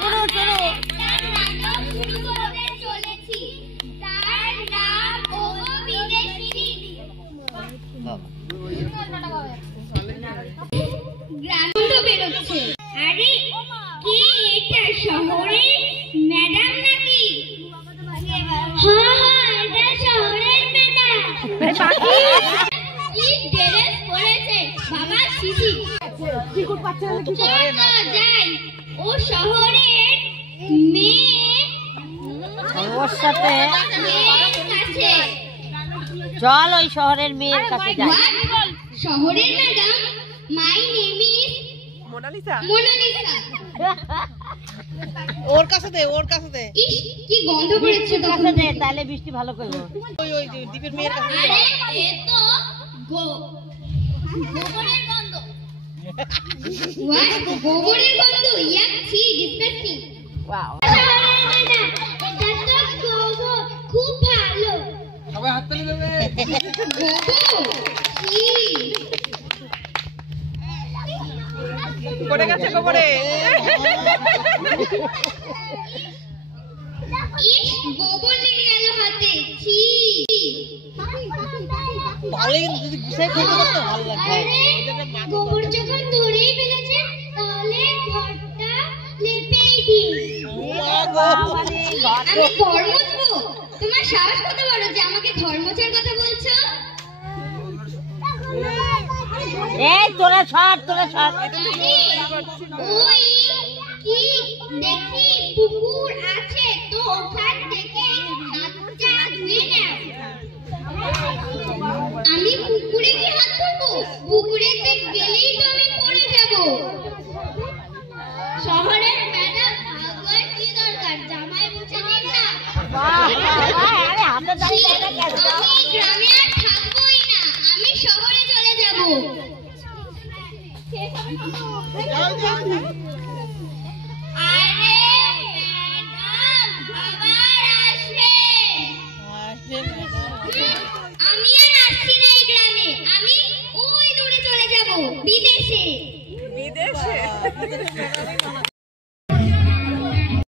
শোনো শোনো শুরু করতে চলেছি। তার নাম বিদেশিনী। গ্রামে বেরোচ্ছে। আরে কে এটা, শহরের ম্যাডাম নাকি? হ্যাঁ এটা শহরের ম্যাডাম। কি ড্রেস পরেছে বাবা, ছিছি। যাই, ও শহরের মেয়ে, ওর সাথে চল ওই শহরের মেয়ের কাছে যাই। শহরের madam, my name is Monalisa. Monalisa ওর কাছে দে, ওর কাছে দে। ইস কি গন্ধ বেরোচ্ছে, তোর কাছে দে, তাহলে বৃষ্টি ভালো করবো। ওই ওই দীপের মেয়ের কাছে। আরে এ তো গোবরের গন্ধ। হোয়াট, গোবরের গন্ধ? ইয়াচ্ছি, ডিসকাস্টিং। ওয়াও, এটা তো গোবর, খুব ভালো। সবাই হাততালি দেবে। গোবর কি পড়ে গেছে গোবরে। ইস গোবর লেগে গেল হাতে, ছি। ভালো যদি গুছাই খেতে পারতো ভালো লাগতো। গোবর যখন ধরেই ফেলেছে তাহলে ঘরটা লেপেই দিই। আমি ঘর মুছবো? তোমার সাহস কত বড় যে আমাকে ঘর মোছার কথা বলছো? এই তোরা সর, তোরা সর। ওই কি দেখি পুকুর আছে তো ওখান থেকে হাতটা ধুয়ে নাও। আমি পুকুরে কি হাত ধোবো? পুকুরেতে গেলেই তো আমি পড়ে যাব। শহরের ম্যাডাম ভাবার কি দরকার, জামাই মুছে দিন না। আরে হাতে দাঁড়িয়ে আমি গ্রামে আর থাকবোই না, আমি শহরে চলে যাব। আরে ম্যাডাম আবার আসবেন। আমি আর আসছি না এই গ্রামে, আমি ওই দূরে চলে যাব, বিদেশে। বিদেশে